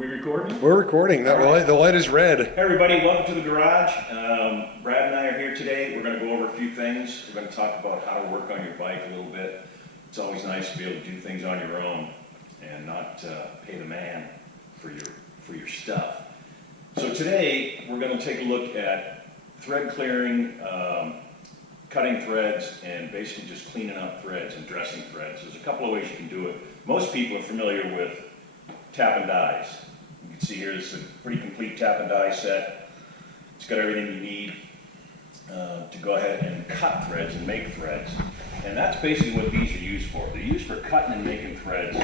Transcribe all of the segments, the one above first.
we recording? We're recording. The light is red. Hey everybody, welcome to the garage. Brad and I are here today. We're going to go over a few things. We're going to talk about how to work on your bike a little bit. It's always nice to be able to do things on your own and not pay the man for your stuff. So today we're going to take a look at thread clearing, cutting threads, and basically just cleaning up threads and dressing threads. There's a couple of ways you can do it. Most people are familiar with tap and dies. You can see here is a pretty complete tap and die set. It's got everything you need to go ahead and cut threads and make threads. And that's basically what these are used for. They're used for cutting and making threads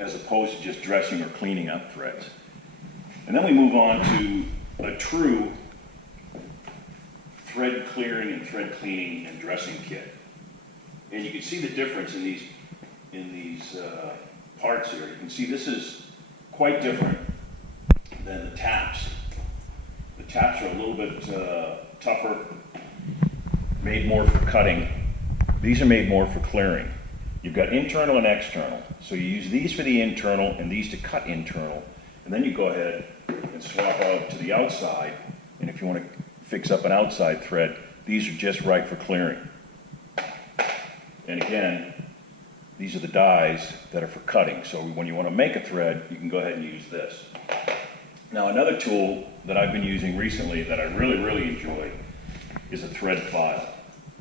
as opposed to just dressing or cleaning up threads. And then we move on to a true thread clearing and thread cleaning and dressing kit. And you can see the difference in these parts here. You can see this is quite different than the taps. The taps are a little bit tougher, made more for cutting. These are made more for clearing. You've got internal and external. So you use these for the internal and these to cut internal. And then you go ahead and swap out to the outside. And if you want to fix up an outside thread, these are just right for clearing. And again, these are the dies that are for cutting. So when you want to make a thread, you can go ahead and use this. Now another tool that I've been using recently that I really enjoy is a thread file.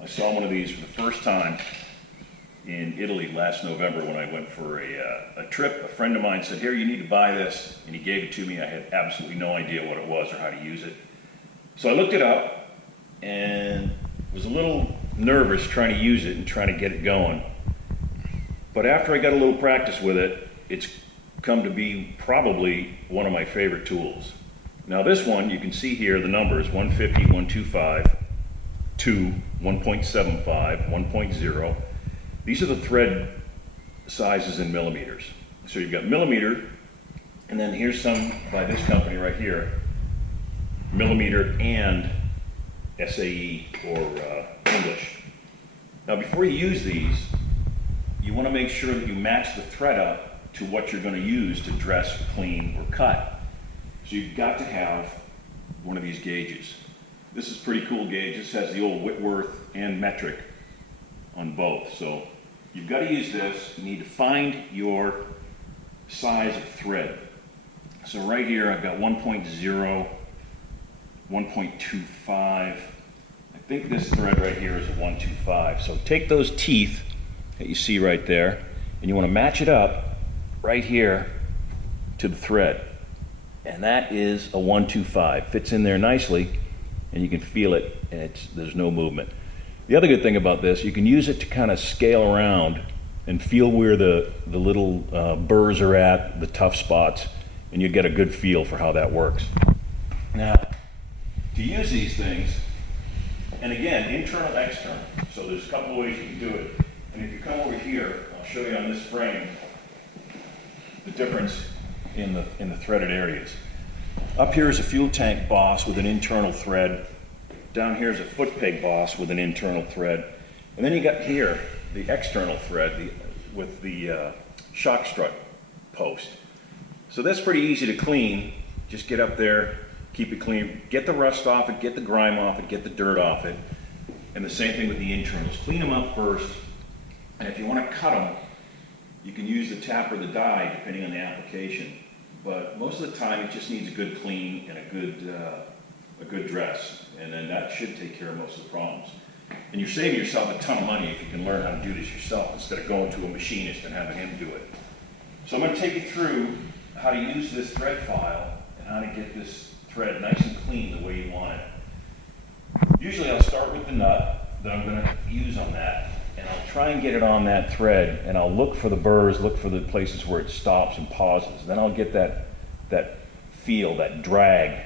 I saw one of these for the first time in Italy last November when I went for a trip. A friend of mine said, "Here, you need to buy this," and he gave it to me. I had absolutely no idea what it was or how to use it. So I looked it up and was a little nervous trying to use it and trying to get it going. But after I got a little practice with it, it's come to be probably one of my favorite tools. Now this one, you can see here the numbers, 150, 125, 2, 1.75, 1.0. These are the thread sizes in millimeters. So you've got millimeter, and then here's some by this company right here, millimeter and SAE or English. Now before you use these, you want to make sure that you match the thread up to what you're going to use to dress, clean, or cut. So you've got to have one of these gauges. This is a pretty cool gauge. This has the old Whitworth and metric on both. So you've got to use this. You need to find your size of thread. So right here I've got 1.0, 1.25. I think this thread right here is a 125. So take those teeth that you see right there, and you want to match it up right here to the thread. And that is a 125. Fits in there nicely, and you can feel it, and there's no movement. The other good thing about this, you can use it to kind of scale around and feel where the little burrs are at, the tough spots, and you get a good feel for how that works. Now, to use these things, and again, internal, external. So there's a couple of ways you can do it. And if you come over here, I'll show you on this frame the difference in the threaded areas. Up here is a fuel tank boss with an internal thread. Down here is a foot peg boss with an internal thread. And then you got here the external thread with the shock strut post. So that's pretty easy to clean. Just get up there, keep it clean, get the rust off it, get the grime off it, get the dirt off it. And the same thing with the internals. Clean them up first. And if you want to cut them, you can use the tap or the die depending on the application. But most of the time it just needs a good clean and a good dress. And then that should take care of most of the problems. And you're saving yourself a ton of money if you can learn how to do this yourself instead of going to a machinist and having him do it. So I'm going to take you through how to use this thread file and how to get this thread nice and clean the way you want it. Usually I'll start with the nut that I'm going to use on that. And I'll try and get it on that thread, and I'll look for the burrs, look for the places where it stops and pauses. Then I'll get that feel, that drag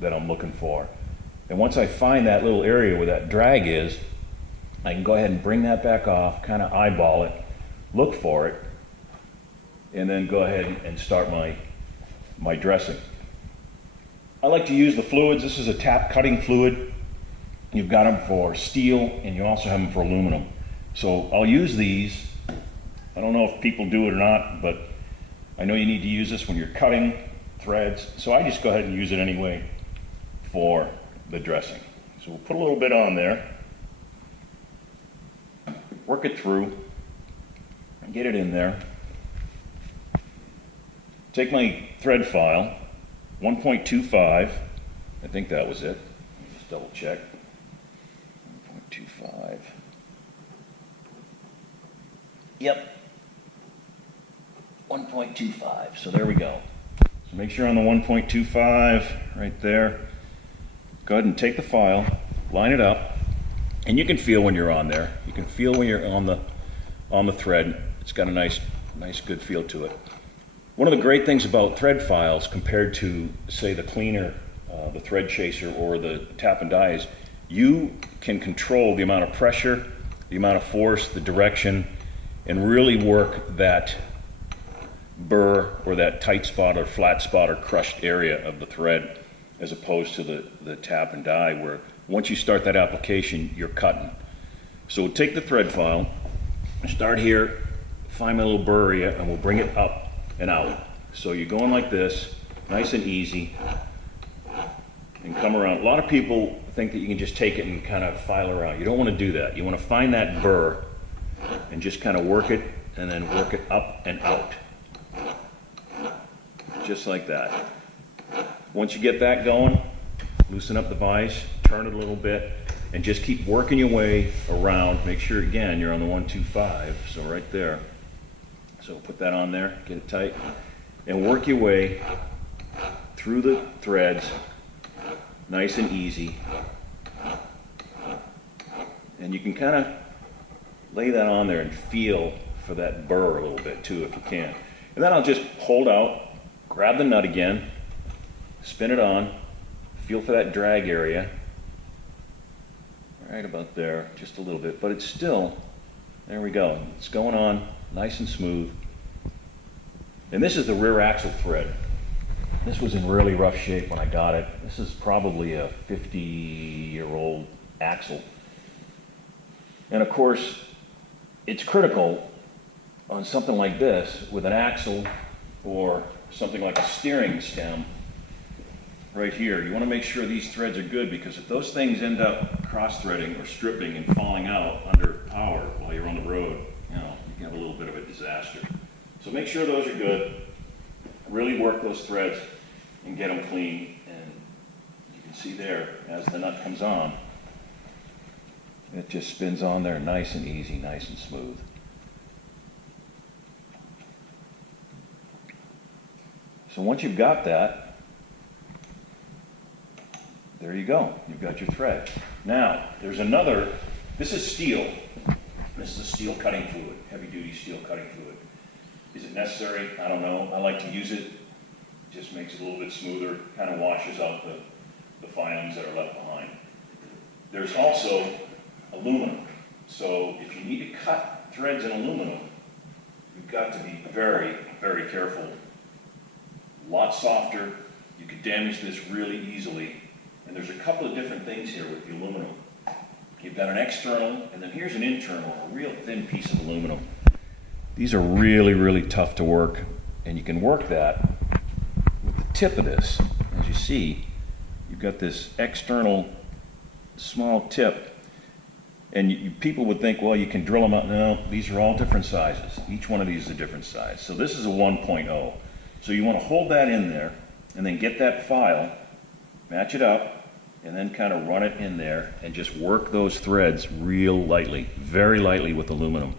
that I'm looking for. And once I find that little area where that drag is, I can go ahead and bring that back off, kind of eyeball it, look for it, and then go ahead and start my dressing. I like to use the fluids. This is a tap cutting fluid. You've got them for steel, and you also have them for aluminum. So I'll use these. I don't know if people do it or not, but I know you need to use this when you're cutting threads, so I just go ahead and use it anyway for the dressing. So we'll put a little bit on there, work it through, and get it in there. Take my thread file, 1.25, I think that was it. Let me just double check. 1.25. Yep. 1.25, so there we go. So make sure on the 1.25 right there, go ahead and take the file, line it up, and you can feel when you're on there. You can feel when you're on the thread. It's got a nice good feel to it. One of the great things about thread files compared to, say, the cleaner, the thread chaser, or the tap and die is you can control the amount of pressure, the amount of force, the direction, and really work that burr or that tight spot or flat spot or crushed area of the thread, as opposed to the tap and die, where once you start that application, you're cutting. So we'll take the thread file, start here, find my little burr area, and we'll bring it up and out. So you're going like this, nice and easy, and come around. A lot of people think that you can just take it and kind of file around. You don't want to do that. You want to find that burr and just kind of work it, and then work it up and out. Just like that. Once you get that going, loosen up the vise, turn it a little bit, and just keep working your way around. Make sure, again, you're on the 1.25, so right there. So put that on there, get it tight, and work your way through the threads, nice and easy. And you can kind of lay that on there and feel for that burr a little bit too, if you can. And then I'll just hold out, grab the nut again, spin it on, feel for that drag area, right about there, just a little bit, but it's still, there we go, it's going on nice and smooth. And this is the rear axle thread. This was in really rough shape when I got it. This is probably a 50-year-old axle. And of course, it's critical on something like this with an axle or something like a steering stem right here. You want to make sure these threads are good, because if those things end up cross-threading or stripping and falling out under power while you're on the road, you know, you can have a little bit of a disaster. So make sure those are good. Really work those threads and get them clean. And you can see there, as the nut comes on, it just spins on there nice and easy, nice and smooth. So once you've got that, there you go. You've got your thread. Now, there's another, this is steel. This is a steel cutting fluid, heavy-duty steel cutting fluid. Is it necessary? I don't know. I like to use it. It just makes it a little bit smoother, kind of washes out the filings that are left behind. There's also aluminum. So if you need to cut threads in aluminum, you've got to be very, very careful. A lot softer. You could damage this really easily. And there's a couple of different things here with the aluminum. You've got an external, and then here's an internal, a real thin piece of aluminum. These are really, really tough to work, and you can work that with the tip of this. As you see, you've got this external small tip, and people would think, well, you can drill them out. No, these are all different sizes. Each one of these is a different size. So this is a 1.0. So you want to hold that in there, and then get that file, match it up, and then kind of run it in there and just work those threads real lightly, very lightly with aluminum.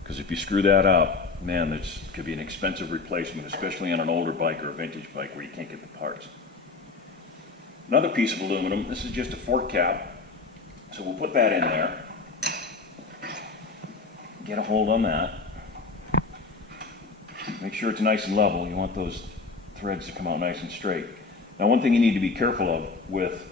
Because if you screw that up, man, this could be an expensive replacement, especially on an older bike or a vintage bike where you can't get the parts. Another piece of aluminum, this is just a fork cap, so we'll put that in there. Get a hold on that. Make sure it's nice and level. You want those threads to come out nice and straight. Now, one thing you need to be careful of with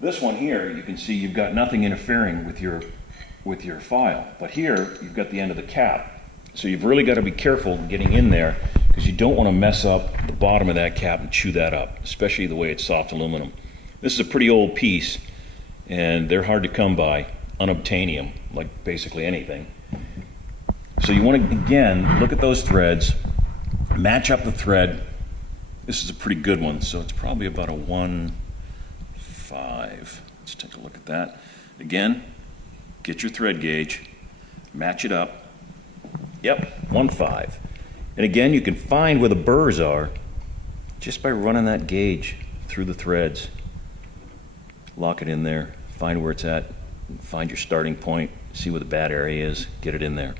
this one here, you can see you've got nothing interfering with your file. But here, you've got the end of the cap. So you've really got to be careful getting in there, because you don't want to mess up the bottom of that cap and chew that up, especially the way it's soft aluminum. This is a pretty old piece, and they're hard to come by, unobtainium, like basically anything. So you want to, again, look at those threads, match up the thread. This is a pretty good one, so it's probably about a 1.5. Let's take a look at that. Again, get your thread gauge, match it up. Yep, 1.5. And again, you can find where the burrs are just by running that gauge through the threads. Lock it in there, find where it's at, find your starting point, see where the bad area is, get it in there.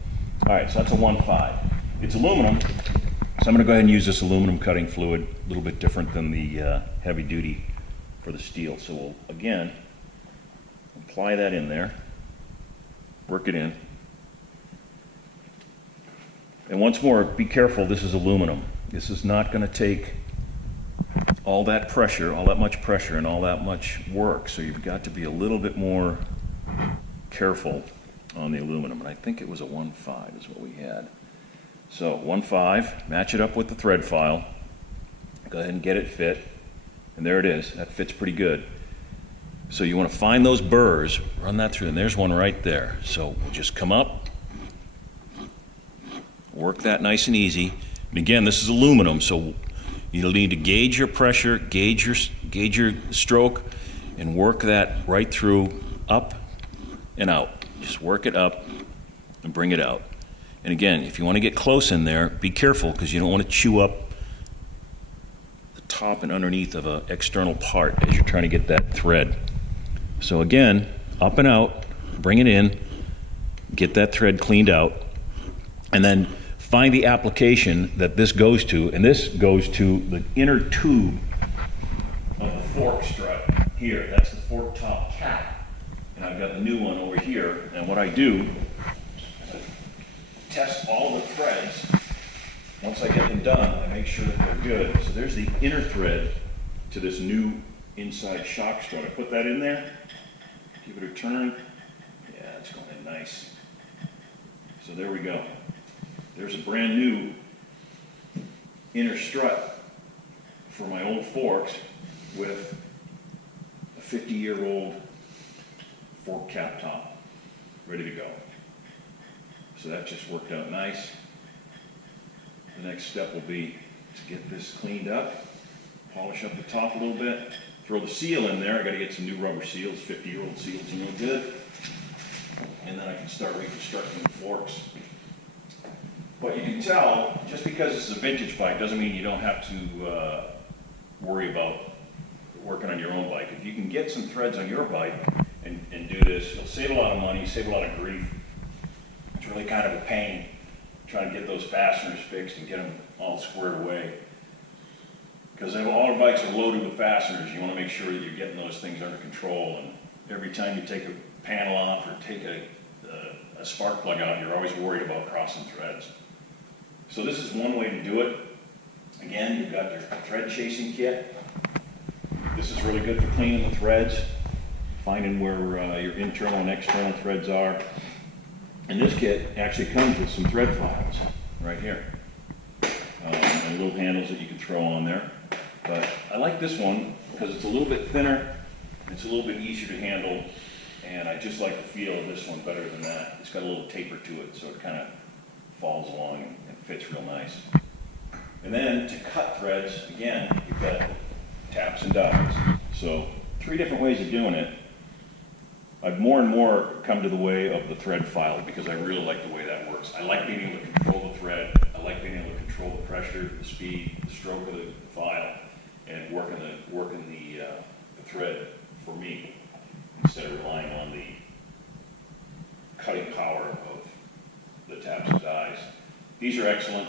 All right, so that's a 1.5. It's aluminum, so I'm gonna go ahead and use this aluminum cutting fluid, a little bit different than the heavy duty for the steel. So we'll, again, apply that in there, work it in. And once more, be careful, this is aluminum. This is not gonna take all that pressure, all that much pressure and all that much work. So you've got to be a little bit more careful on the aluminum. And I think it was a 1.5 is what we had. So 1.5, match it up with the thread file. Go ahead and get it fit. And there it is, that fits pretty good. So you want to find those burrs, run that through, and there's one right there. So just come up, work that nice and easy. And again, this is aluminum, so you'll need to gauge your pressure, gauge your stroke, and work that right through, up and out. Just work it up and bring it out. And again, if you want to get close in there, be careful because you don't want to chew up the top and underneath of an external part as you're trying to get that thread. So again, up and out, bring it in, get that thread cleaned out, and then find the application that this goes to, and this goes to the inner tube of the fork strut here. That's the fork top cap. And I've got the new one over here, and what I do is I test all the threads. Once I get them done, I make sure that they're good. So there's the inner thread to this new inside shock strut. I put that in there, give it a turn. Yeah, it's going in nice. So there we go. There's a brand new inner strut for my old forks with a 50-year-old fork cap top, ready to go. So that just worked out nice. The next step will be to get this cleaned up, polish up the top a little bit, throw the seal in there. I gotta get some new rubber seals, 50-year-old seals are no good. And then I can start reconstructing the forks. But you can tell, just because this is a vintage bike doesn't mean you don't have to worry about working on your own bike. If you can get some threads on your bike and do this, you'll save a lot of money, save a lot of grief. It's really kind of a pain trying to get those fasteners fixed and get them all squared away. Because all our bikes are loaded with fasteners, you want to make sure that you're getting those things under control. And every time you take a panel off or take a spark plug out, you're always worried about crossing threads. So this is one way to do it. Again, you've got your thread chasing kit. This is really good for cleaning the threads, finding where your internal and external threads are. And this kit actually comes with some thread files right here. And little handles that you can throw on there. But I like this one because it's a little bit thinner, it's a little bit easier to handle, and I just like the feel of this one better than that. It's got a little taper to it, so it kind of falls along and fits real nice. And then to cut threads, again, you've got taps and dies. So 3 different ways of doing it. I've more and more come to the way of the thread file because I really like the way that works. I like being able to control the thread. I like being able to control the pressure, the speed, the stroke of the file, and working the thread for me instead of relying on the cutting power of the taps and dies. These are excellent.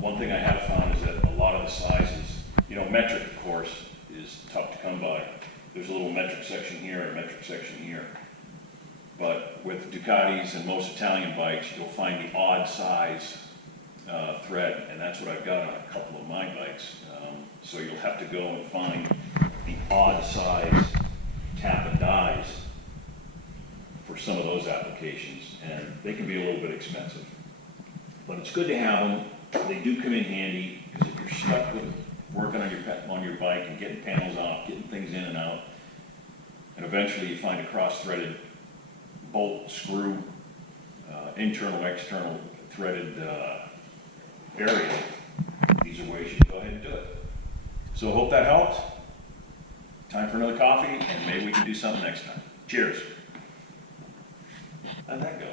One thing I have found is that a lot of the sizes, metric, of course, is tough to come by. There's a little metric section here and a metric section here. But with Ducatis and most Italian bikes, you'll find the odd size thread, and that's what I've got on a couple of my bikes. So you'll have to go and find the odd size tap and dies for some of those applications, and they can be a little bit expensive. But it's good to have them. They do come in handy, because if you're stuck with working on your bike and getting panels off, getting things in and out, and eventually you find a cross-threaded bolt, screw, internal, external threaded area. These are ways you can go ahead and do it. So I hope that helped. Time for another coffee, and maybe we can do something next time. Cheers. How'd that go?